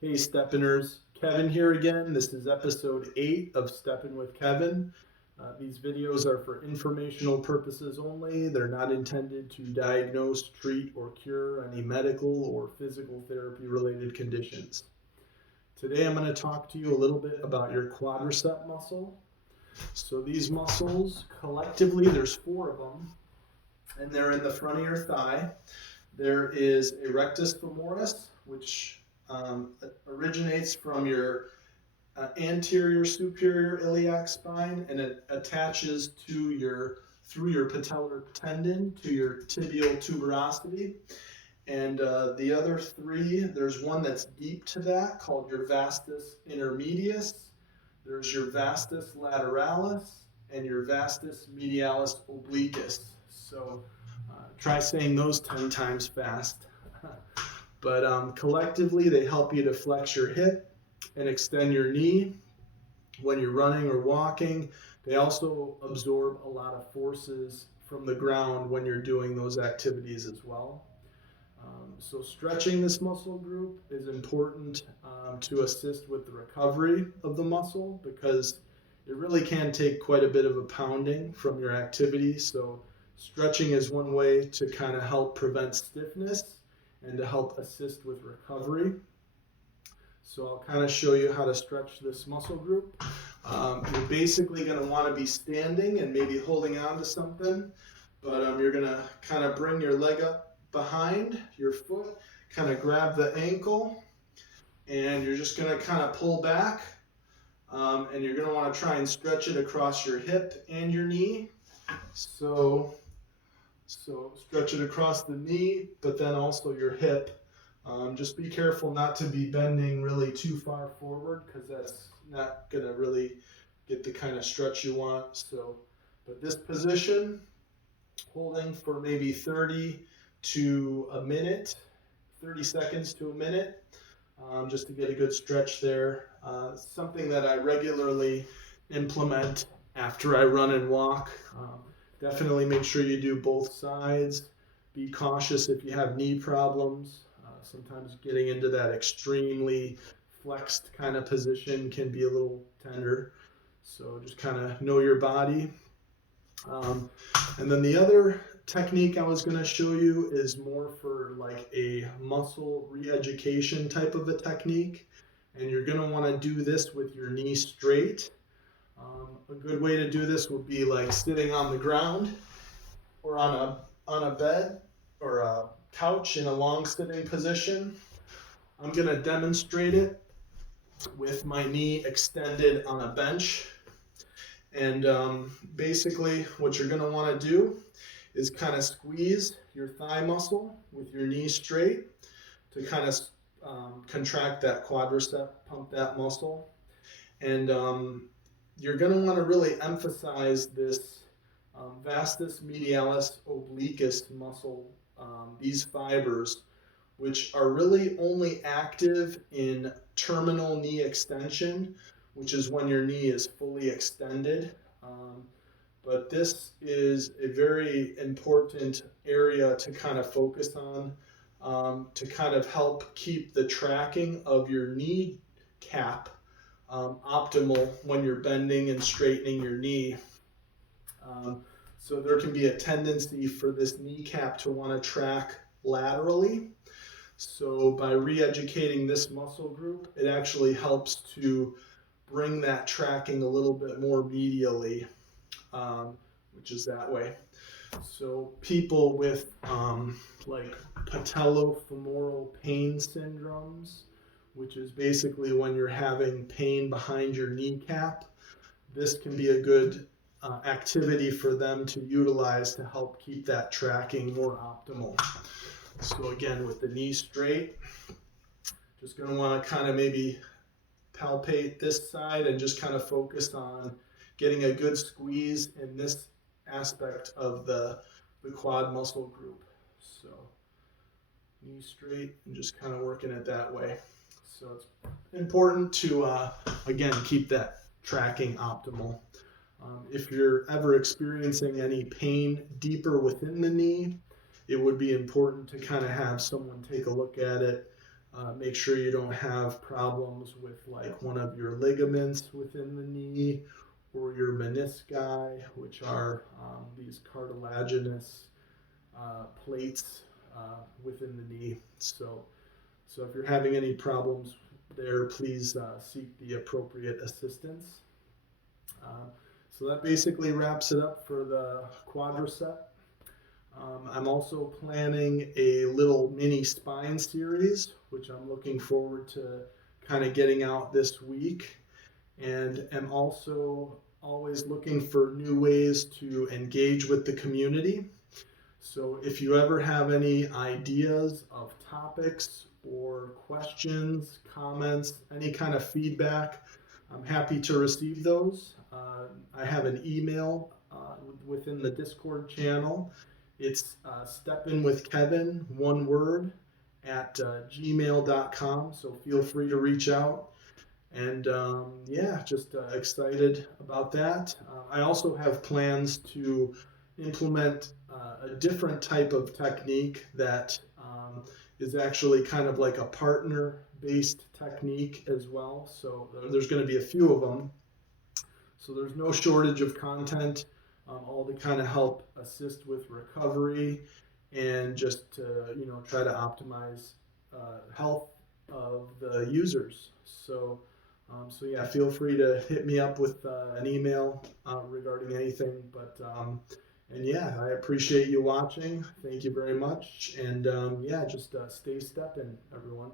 Hey, Steppiners. Kevin here again. This is episode 8 of Steppin' with Kevin. These videos are for informational purposes only. They're not intended to diagnose, treat, or cure any medical or physical therapy related conditions. Today I'm going to talk to you a little bit about your quadricep muscle. So these muscles, collectively, there's 4 of them, and they're in the front of your thigh. There is a rectus femoris, which originates from your anterior superior iliac spine, and it attaches to through your patellar tendon to your tibial tuberosity. And the other 3, there's one that's deep to that called your vastus intermedius. There's your vastus lateralis and your vastus medialis obliquus. So try saying those 10 times fast. But collectively, they help you to flex your hip and extend your knee when you're running or walking. They also absorb a lot of forces from the ground when you're doing those activities as well. So stretching this muscle group is important to assist with the recovery of the muscle, because it really can take quite a bit of a pounding from your activity. So stretching is one way to kind of help prevent stiffness and to help assist with recovery. So I'll kind of show you how to stretch this muscle group. You're basically going to want to be standing and maybe holding on to something, but you're going to kind of bring your leg up behind your foot, kind of grab the ankle, and you're just going to kind of pull back, and you're going to want to try and stretch it across your hip and your knee. So stretch it across the knee, but then also your hip. Just be careful not to be bending really too far forward, because that's not going to really get the kind of stretch you want. But this position, holding for maybe 30 to a minute, 30 seconds to a minute, just to get a good stretch there. Something that I regularly implement after I run and walk. Definitely make sure you do both sides. Be cautious if you have knee problems. Sometimes getting into that extremely flexed kind of position can be a little tender. So just kind of know your body. And then the other technique I was going to show you is more for like a muscle re-education type of a technique. And you're going to want to do this with your knee straight. A good way to do this would be like sitting on the ground or on a bed or a couch in a long sitting position. I'm going to demonstrate it with my knee extended on a bench. And basically what you're going to want to do is kind of squeeze your thigh muscle with your knee straight to kind of contract that quadricep, pump that muscle. And you're going to want to really emphasize this vastus medialis obliquus muscle, these fibers, which are really only active in terminal knee extension, which is when your knee is fully extended. But this is a very important area to kind of focus on, to kind of help keep the tracking of your knee cap optimal when you're bending and straightening your knee. So there can be a tendency for this kneecap to want to track laterally. So by re-educating this muscle group, it actually helps to bring that tracking a little bit more medially, which is that way. So people with like patellofemoral pain syndromes, which is basically when you're having pain behind your kneecap, this can be a good activity for them to utilize to help keep that tracking more optimal. So again, with the knee straight, just going to want to kind of maybe palpate this side and just kind of focus on getting a good squeeze in this aspect of the quad muscle group. So knee straight and just kind of working it that way. So it's important to, again, keep that tracking optimal. If you're ever experiencing any pain deeper within the knee, it would be important to kind of have someone take a look at it Make sure you don't have problems with like one of your ligaments within the knee or your menisci, which are these cartilaginous plates within the knee. So if you're having any problems there, please seek the appropriate assistance. So that basically wraps it up for the quadricep. I'm also planning a little mini spine series, which I'm looking forward to kind of getting out this week. And am also always looking for new ways to engage with the community. So if you ever have any ideas of topics or questions, comments, any kind of feedback, I'm happy to receive those. I have an email within the Discord channel. It's stepinwithkevin, one word, at gmail.com. So feel free to reach out. And yeah, just excited about that. I also have plans to implement a different type of technique that is actually kind of like a partner-based technique as well. So there's going to be a few of them. So there's no shortage of content, all to kind of help assist with recovery and just to, try to optimize health of the users. So yeah, feel free to hit me up with an email regarding anything. And yeah, I appreciate you watching. Thank you very much. And yeah, just stay stepping, everyone.